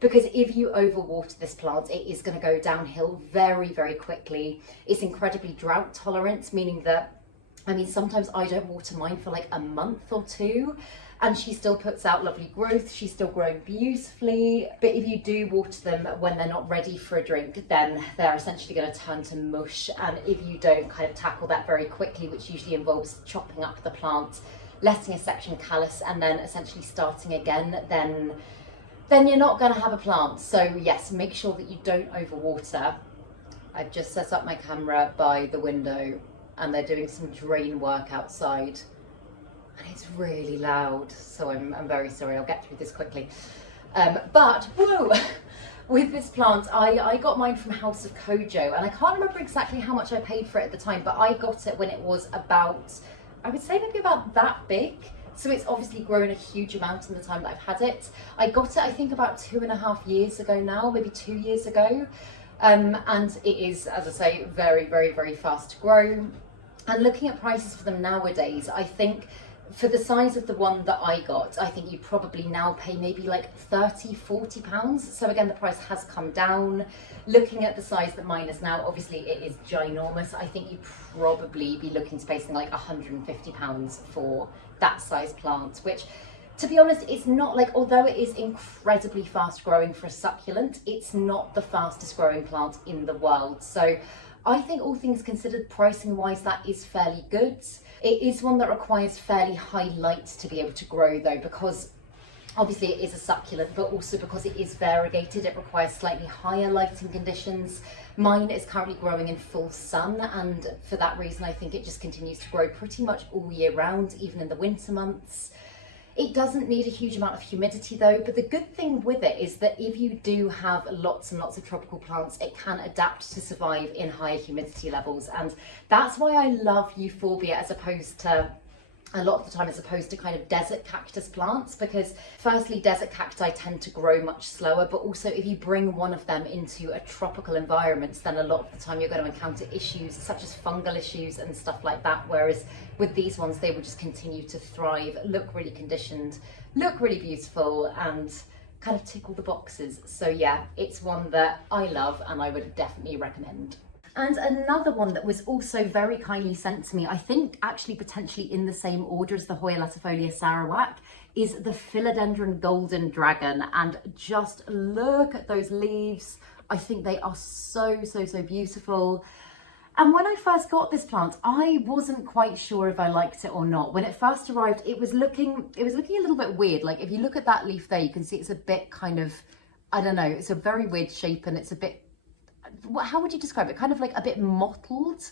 because if you overwater this plant, it is going to go downhill very, very quickly. It's incredibly drought tolerant, meaning that, I mean, sometimes I don't water mine for like a month or two, and she still puts out lovely growth. She's still growing beautifully. But if you do water them when they're not ready for a drink, then they're essentially going to turn to mush. And if you don't kind of tackle that very quickly, which usually involves chopping up the plant, letting a section callus, and then essentially starting again, then you're not going to have a plant. So yes, make sure that you don't overwater. I've just set up my camera by the window and they're doing some drain work outside and it's really loud, so I'm very sorry. I'll get through this quickly. But whoa, with this plant, I got mine from House of Kojo, and I can't remember exactly how much I paid for it at the time, but I got it when it was about, I would say maybe about that big. So it's obviously grown a huge amount in the time that I've had it. I got it, I think, about 2.5 years ago now, maybe 2 years ago. And it is, as I say, very, very, very fast to grow. And looking at prices for them nowadays, I think for the size of the one that I got, I think you probably now pay maybe like 30, 40 pounds. So again, the price has come down. Looking at the size that mine is now, obviously it is ginormous. I think you'd probably be looking to pay something like 150 pounds for that size plant, which, to be honest, it's not like, although it is incredibly fast growing for a succulent, it's not the fastest growing plant in the world. So I think, all things considered, pricing wise, that is fairly good. It is one that requires fairly high light to be able to grow though, because obviously it is a succulent, but also because it is variegated, it requires slightly higher lighting conditions. Mine is currently growing in full sun, and for that reason I think it just continues to grow pretty much all year round, even in the winter months. It doesn't need a huge amount of humidity though, but the good thing with it is that if you do have lots and lots of tropical plants, it can adapt to survive in higher humidity levels. And that's why I love euphorbia as opposed to, a lot of the time, as opposed to kind of desert cactus plants, because firstly, desert cacti tend to grow much slower, but also if you bring one of them into a tropical environment, then a lot of the time you're going to encounter issues such as fungal issues and stuff like that, whereas with these ones, they will just continue to thrive, look really conditioned, look really beautiful, and kind of tick all the boxes. So yeah, it's one that I love and I would definitely recommend. And another one that was also very kindly sent to me, I think actually potentially in the same order as the Hoya latifolia Sarawak, is the Philodendron Golden Dragon. And just look at those leaves. I think they are so, so, so beautiful. And when I first got this plant, I wasn't quite sure if I liked it or not. When it first arrived, it was looking a little bit weird. Like if you look at that leaf there, you can see it's a bit kind of, I don't know, it's a very weird shape and it's a bit, how would you describe it? Kind of like a bit mottled.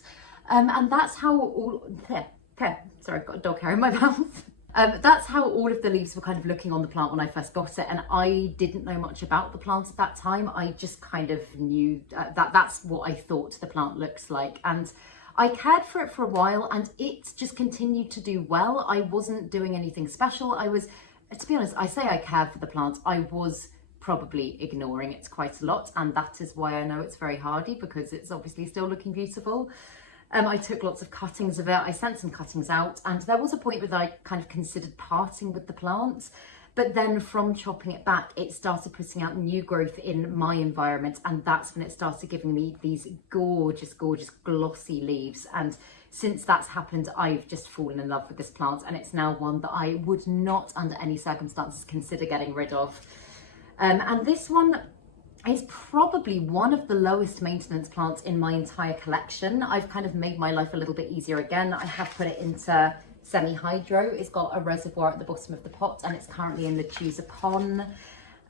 And that's how all, sorry, I've got a dog hair in my mouth. That's how all of the leaves were kind of looking on the plant when I first got it. And I didn't know much about the plant at that time. I just kind of knew that's what I thought the plant looks like. And I cared for it for a while and it just continued to do well. I wasn't doing anything special. I was, to be honest, I say I cared for the plant. I was probably ignoring it quite a lot, and that is why I know it's very hardy, because it's obviously still looking beautiful. I took lots of cuttings of it. I sent some cuttings out, and there was a point where I kind of considered parting with the plant, but then from chopping it back, it started putting out new growth in my environment, and that's when it started giving me these gorgeous, gorgeous glossy leaves. And since that's happened, I've just fallen in love with this plant, and it's now one that I would not under any circumstances consider getting rid of. And this one is probably one of the lowest maintenance plants in my entire collection. I've kind of made my life a little bit easier again. I have put it into semi-hydro. It's got a reservoir at the bottom of the pot and it's currently in the Chooser Pond.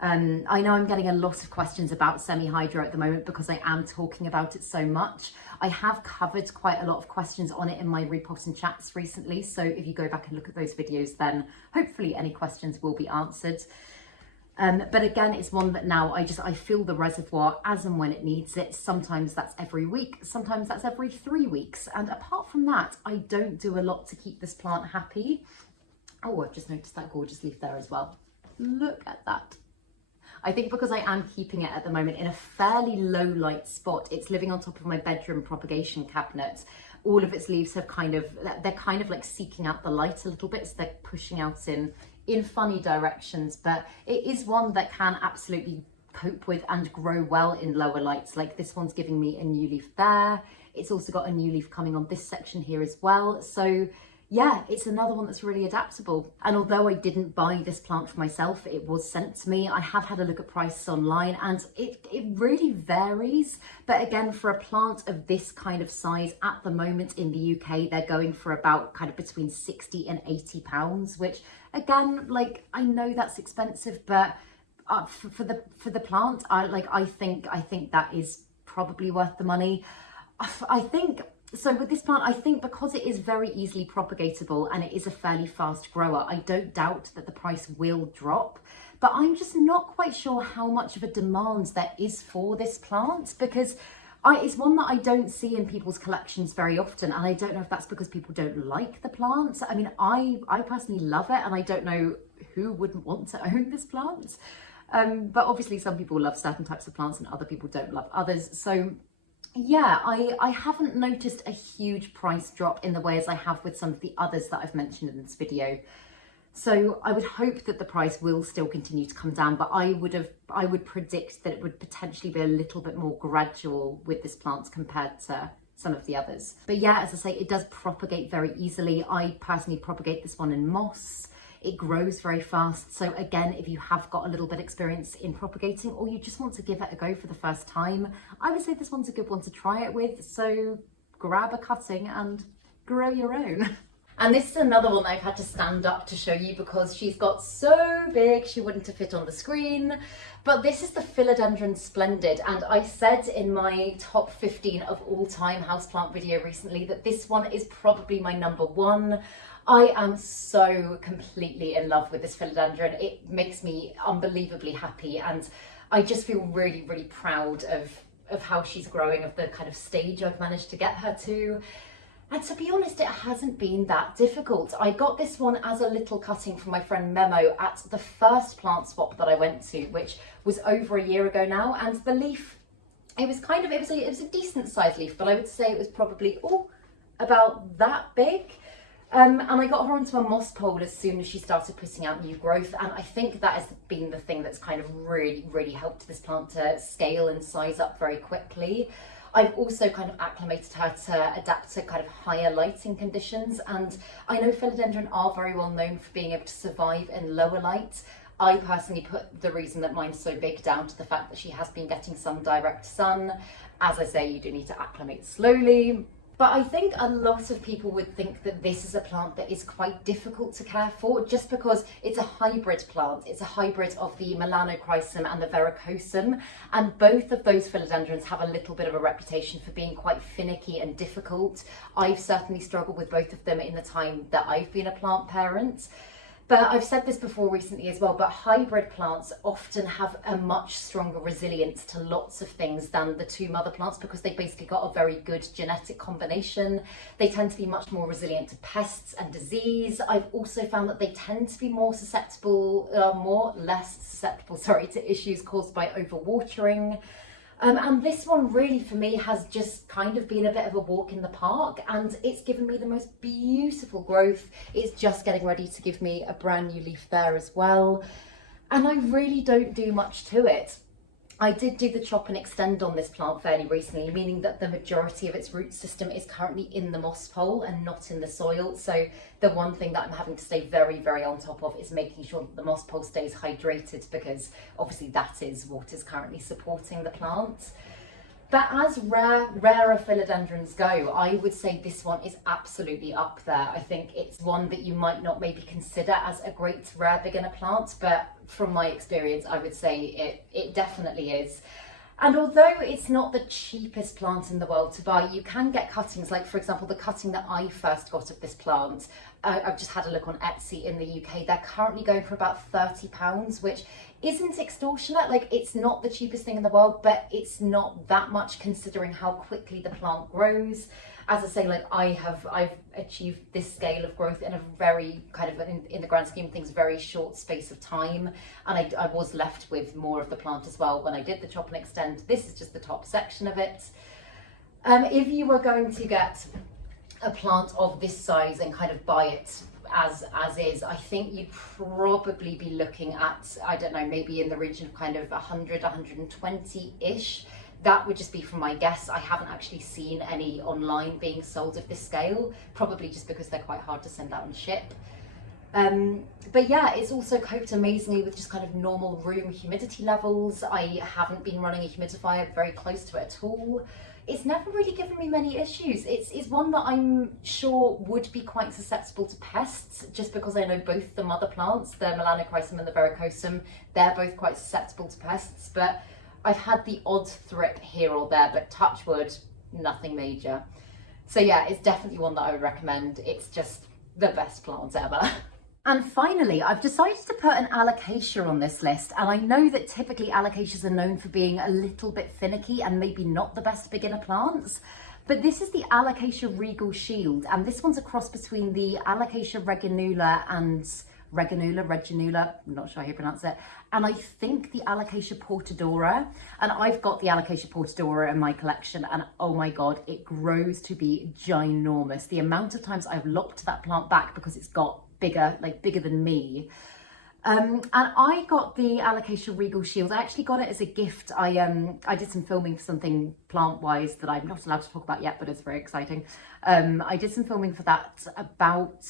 I know I'm getting a lot of questions about semi-hydro at the moment because I am talking about it so much. I have covered quite a lot of questions on it in my repot and chats recently. So if you go back and look at those videos, then hopefully any questions will be answered. But again, it's one that now I fill the reservoir as and when it needs it. Sometimes that's every week, sometimes that's every 3 weeks. And apart from that, I don't do a lot to keep this plant happy. Oh, I've just noticed that gorgeous leaf there as well. Look at that. I think because I am keeping it at the moment in a fairly low light spot, it's living on top of my bedroom propagation cabinet. all of its leaves have they're kind of like seeking out the light a little bit, so they're pushing out in funny directions, but it is one that can absolutely cope with and grow well in lower lights. Like this one's giving me a new leaf there. It's also got a new leaf coming on this section here as well. So yeah, it's another one that's really adaptable. And although I didn't buy this plant for myself, it was sent to me. I have had a look at prices online and it really varies. But again, for a plant of this kind of size at the moment in the UK, they're going for about kind of between 60 and 80 pounds, which again, like I know that's expensive, but for the plant, I think that is probably worth the money. I think so with this plant, I think because it is very easily propagatable and it is a fairly fast grower, I don't doubt that the price will drop, but I'm just not quite sure how much of a demand there is for this plant, because it's one that I don't see in people's collections very often, and I don't know if that's because people don't like the plant. I mean, I personally love it, and I don't know who wouldn't want to own this plant. But obviously some people love certain types of plants and other people don't love others. So yeah, I haven't noticed a huge price drop in the way as I have with some of the others that I've mentioned in this video. So I would hope that the price will still continue to come down, but I would predict that it would potentially be a little bit more gradual with this plant compared to some of the others. But yeah, as I say, it does propagate very easily. I personally propagate this one in moss. It grows very fast. So again, if you have got a little bit of experience in propagating or you just want to give it a go for the first time, I would say this one's a good one to try it with. So grab a cutting and grow your own. And this is another one I've had to stand up to show you because she's got so big she wouldn't have fit on the screen. But this is the Philodendron Splendid, and I said in my top 15 of all time houseplant video recently that this one is probably my number one. I am so completely in love with this philodendron. It makes me unbelievably happy, and I just feel really, really proud of how she's growing, of the kind of stage I've managed to get her to. And to be honest, it hasn't been that difficult. I got this one as a little cutting from my friend Memo at the first plant swap that I went to, which was over a year ago now, and the leaf, it was a decent sized leaf, but I would say it was probably about that big. And I got her onto a moss pole as soon as she started putting out new growth, and I think that has been the thing that's kind of really, really helped this plant to scale and size up very quickly. I've also kind of acclimated her to adapt to kind of higher lighting conditions, and I know philodendron are very well known for being able to survive in lower light. I personally put the reason that mine's so big down to the fact that she has been getting some direct sun. As I say, you do need to acclimate slowly. But I think a lot of people would think that this is a plant that is quite difficult to care for just because it's a hybrid plant. It's a hybrid of the Melanochrysum and the Verrucosum, and both of those philodendrons have a little bit of a reputation for being quite finicky and difficult. I've certainly struggled with both of them in the time that I've been a plant parent. But I've said this before recently as well, but hybrid plants often have a much stronger resilience to lots of things than the two mother plants because they've basically got a very good genetic combination. They tend to be much more resilient to pests and disease. I've also found that they tend to be less susceptible, to issues caused by overwatering. And this one really for me has just kind of been a bit of a walk in the park, and it's given me the most beautiful growth. It's just getting ready to give me a brand new leaf there as well. And I really don't do much to it. I did do the chop and extend on this plant fairly recently, meaning that the majority of its root system is currently in the moss pole and not in the soil. So the one thing that I'm having to stay very, very on top of is making sure that the moss pole stays hydrated, because obviously that is what is currently supporting the plant. But as rarer philodendrons go, I would say this one is absolutely up there. I think it's one that you might not maybe consider as a great rare beginner plant, but from my experience, I would say it definitely is. And although it's not the cheapest plant in the world to buy, you can get cuttings, like for example, the cutting that I first got of this plant, I've just had a look on Etsy in the UK, they're currently going for about £30, which isn't extortionate. Like, it's not the cheapest thing in the world, but it's not that much considering how quickly the plant grows. As I say, like I've achieved this scale of growth in a very kind of, in the grand scheme of things, very short space of time. And I was left with more of the plant as well when I did the chop and extend. This is just the top section of it. If you were going to get a plant of this size and kind of buy it as is, I think you'd probably be looking at, I don't know, maybe in the region of kind of 100, 120-ish. That would just be from my guess. I haven't actually seen any online being sold of this scale, probably just because they're quite hard to send out and ship. But yeah, it's also coped amazingly with just kind of normal room humidity levels. I haven't been running a humidifier very close to it at all. It's never really given me many issues. It's one that I'm sure would be quite susceptible to pests, just because I know both the mother plants, the Melanochrysum and the Verrucosum, they're both quite susceptible to pests. But I've had the odd thrip here or there, but touch wood, nothing major. So yeah, it's definitely one that I would recommend. It's just the best plant ever. And finally, I've decided to put an Alocasia on this list, and I know that typically Alocasias are known for being a little bit finicky and maybe not the best beginner plants, but this is the Alocasia Regal Shield, and this one's a cross between the Alocasia reginula and Reginula, I'm not sure how you pronounce it, and I think the Alocasia Portadora, and I've got the Alocasia Portadora in my collection, and oh my god, it grows to be ginormous. The amount of times I've lopped that plant back because it's got bigger, like bigger than me. And I got the Alocasia Regal Shield. I actually got it as a gift. I did some filming for something plant-wise that I'm not allowed to talk about yet, but it's very exciting. I did some filming for that about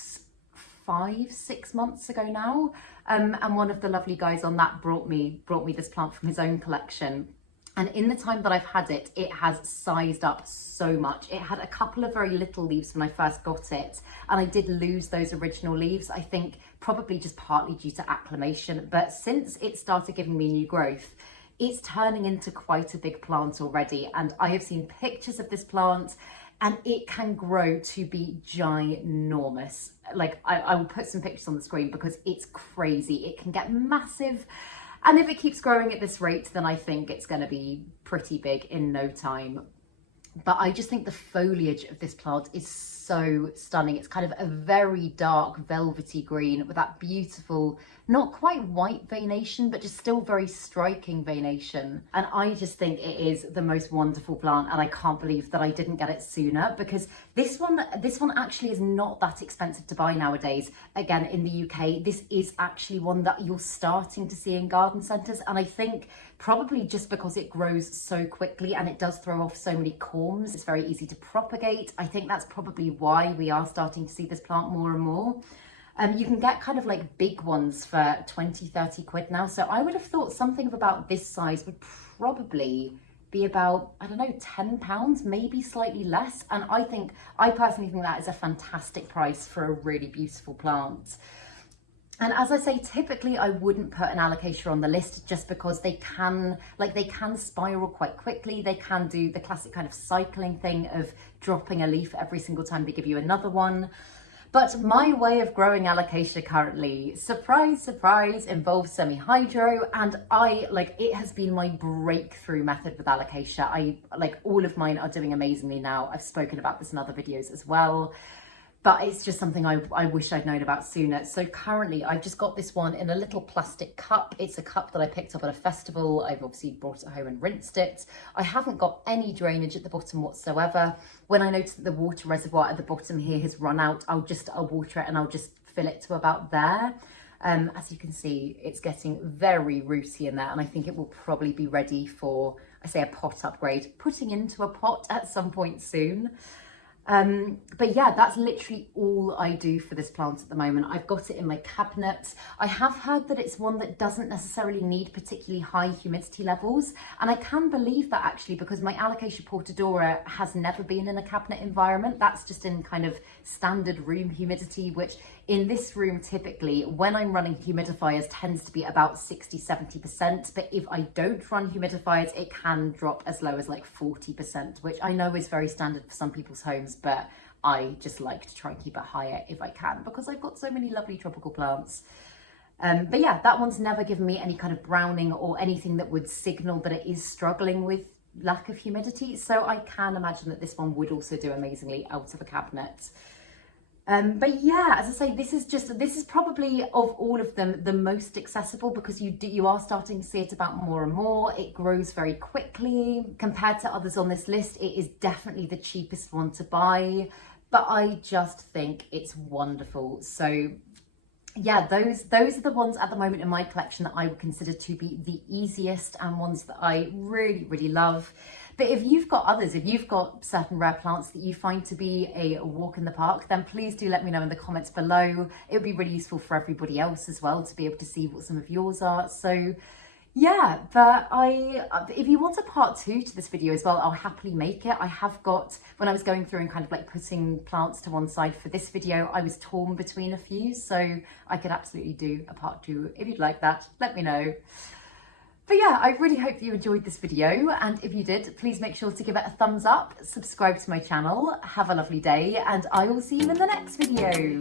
5-6 months ago now, and one of the lovely guys on that brought me this plant from his own collection. And in the time that I've had it, it has sized up so much. It had a couple of very little leaves when I first got it, and I did lose those original leaves, I think probably just partly due to acclimation. But since it started giving me new growth, it's turning into quite a big plant already. And I have seen pictures of this plant, and it can grow to be ginormous. Like, I will put some pictures on the screen because it's crazy. It can get massive. And if it keeps growing at this rate, then I think it's going to be pretty big in no time. But I just think the foliage of this plant is so stunning. It's kind of a very dark velvety green with that beautiful, not quite white veination, but just still very striking veination. And I just think it is the most wonderful plant, and I can't believe that I didn't get it sooner, because this one actually is not that expensive to buy nowadays. Again, in the UK, this is actually one that you're starting to see in garden centres, and I think probably just because it grows so quickly and it does throw off so many corms, it's very easy to propagate. I think that's probably why we are starting to see this plant more and more. You can get kind of like big ones for 20-30 quid now, so I would have thought something of about this size would probably be about, I don't know, £10, maybe slightly less. And I personally think that is a fantastic price for a really beautiful plant. And as I say, typically I wouldn't put an Alocasia on the list just because they can spiral quite quickly. They can do the classic kind of cycling thing of dropping a leaf every single time they give you another one. But my way of growing Alocasia currently, surprise, surprise, involves semi-hydro, and it has been my breakthrough method with Alocasia. All of mine are doing amazingly now. I've spoken about this in other videos as well. But it's just something I wish I'd known about sooner. So currently I've just got this one in a little plastic cup. It's a cup that I picked up at a festival. I've obviously brought it home and rinsed it. I haven't got any drainage at the bottom whatsoever. When I notice that the water reservoir at the bottom here has run out, I'll water it and I'll just fill it to about there. As you can see, it's getting very rooty in there, and I think it will probably be ready for, I say, a pot upgrade, putting into a pot at some point soon. But yeah, that's literally all I do for this plant at the moment. I've got it in my cabinet. I have heard that it's one that doesn't necessarily need particularly high humidity levels, and I can believe that actually, because my Alocasia Portadora has never been in a cabinet environment. That's just in kind of standard room humidity, which in this room typically, when I'm running humidifiers, tends to be about 60-70%, but if I don't run humidifiers, it can drop as low as like 40%, which I know is very standard for some people's homes, but I just like to try and keep it higher if I can, because I've got so many lovely tropical plants. But yeah, that one's never given me any kind of browning or anything that would signal that it is struggling with lack of humidity, so I can imagine that this one would also do amazingly out of a cabinet. But yeah, as I say, this is probably of all of them the most accessible, because you are starting to see it about more and more. It grows very quickly compared to others on this list. It is definitely the cheapest one to buy, but I just think it's wonderful. So yeah, those are the ones at the moment in my collection that I would consider to be the easiest and ones that I really, really love. But if you've got others, if you've got certain rare plants that you find to be a walk in the park, then please do let me know in the comments below. It would be really useful for everybody else as well to be able to see what some of yours are. So yeah, but if you want a part 2 to this video as well, I'll happily make it. I have got, when I was going through and kind of like putting plants to one side for this video, I was torn between a few, so I could absolutely do a part 2 if you'd like that. Let me know. But yeah, I really hope that you enjoyed this video, and if you did, please make sure to give it a thumbs up, subscribe to my channel, have a lovely day, and I will see you in the next video.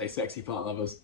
Stay sexy, plant lovers.